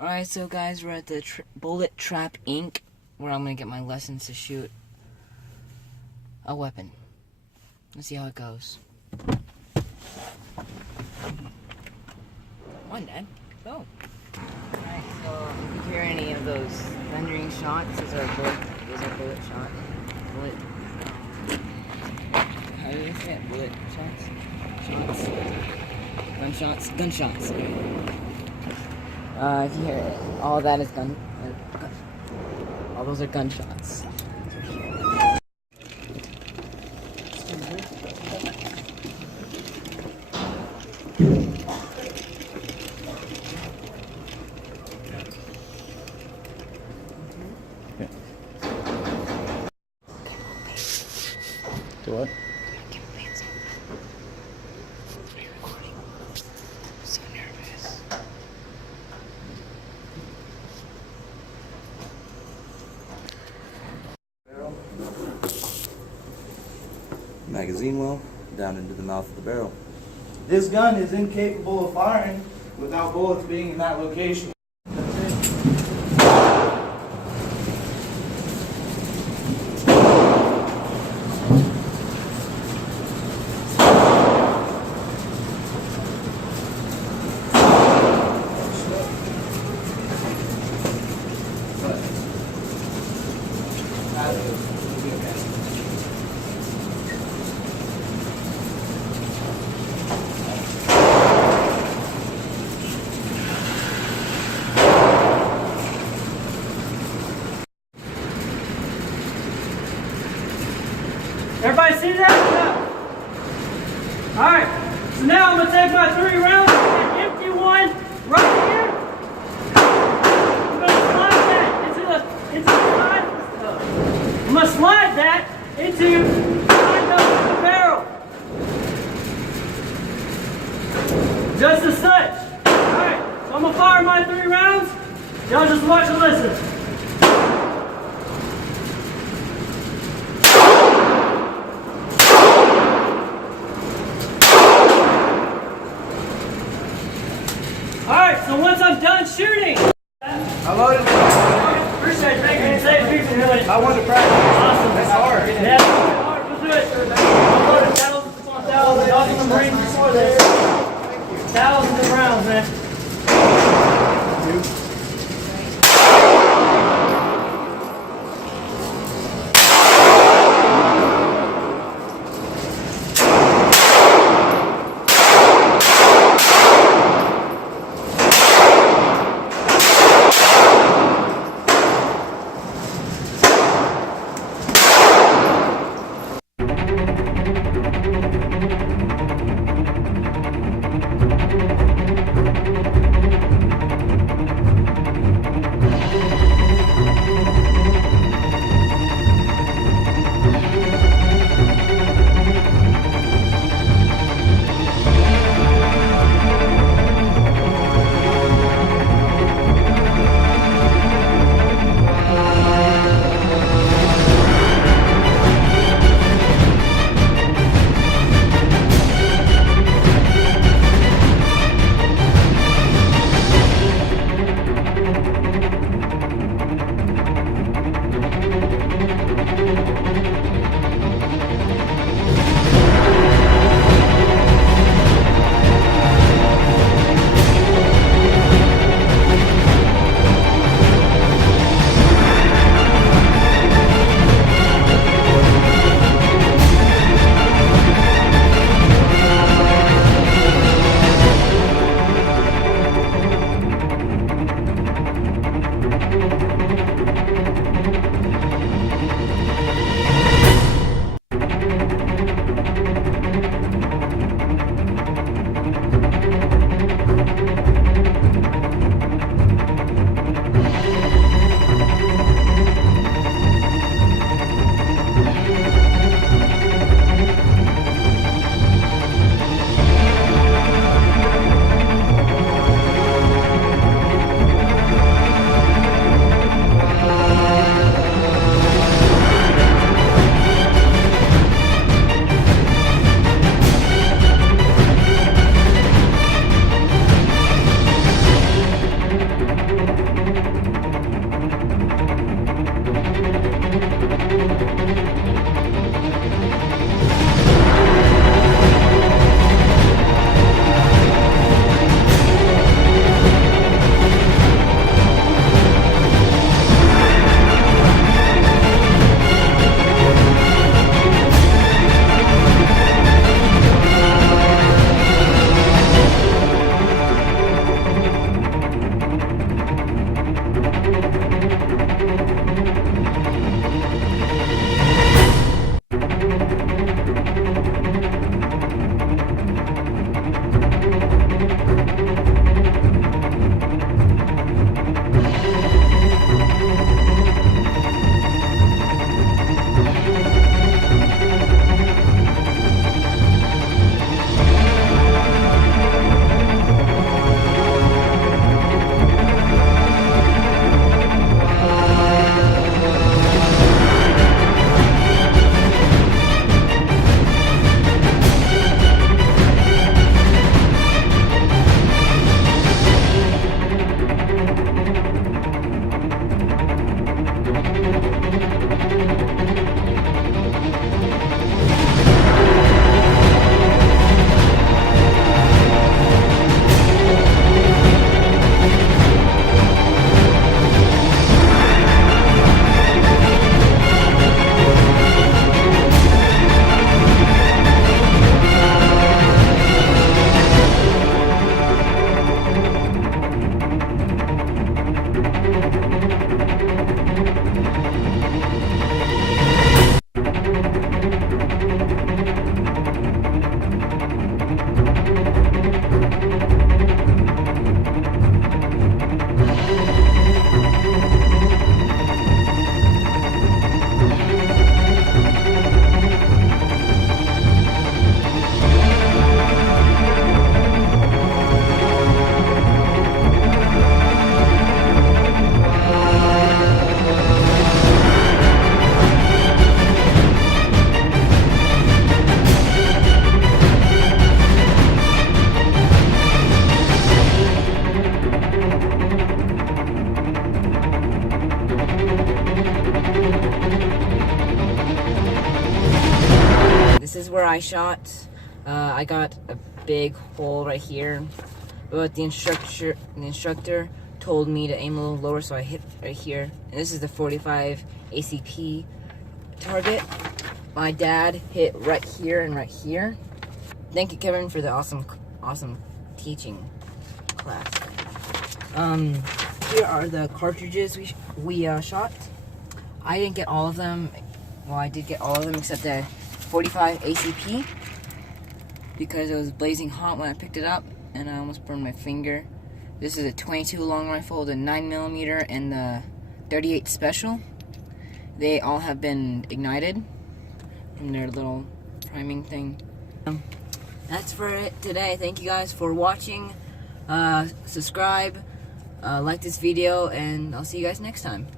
Alright, so guys, we're at the Bullet Trap Inc., where I'm gonna get my lessons to shoot a weapon. Let's see how it goes. Come on, Dad. Go. Alright, so if you hear any of those thundering shots, those are bullet shots. How do you say it? Bullet shots? Gunshots. If you hear it, all that is all those are gunshots. Do what? So nervous. Magazine well down into the mouth of the barrel. This gun is incapable of firing without bullets being in that location. Everybody see that? Alright, so now I'm going to take my 3 rounds and empty one right here. I'm going to slide that into the side. I'm going to slide that into the side of the barrel. Just as such. Alright, so I'm going to fire my 3 rounds. Y'all just watch and listen. Alright, so once I'm done shooting, I loaded it. appreciate it. Thank you. I wanted to practice. Awesome. That's hard. Yeah, that's hard. We'll do it. I'll load it thousands upon thousands. Y'all can bring before this. Thousands of rounds, man. where I shot. I got a big hole right here, but the instructor told me to aim a little lower, so I hit right here. And this is the 45 ACP target. My dad hit right here and right here. Thank you, Kevin, for the awesome teaching class. Here are the cartridges we shot. I didn't get all of them. Well, I did get all of them except the 45 ACP because it was blazing hot when I picked it up, and I almost burned my finger. This is a 22 long rifle, the 9mm, and the 38 special. They all have been ignited from their little priming thing. That's for it today. Thank you guys for watching. Subscribe, like this video, and I'll see you guys next time.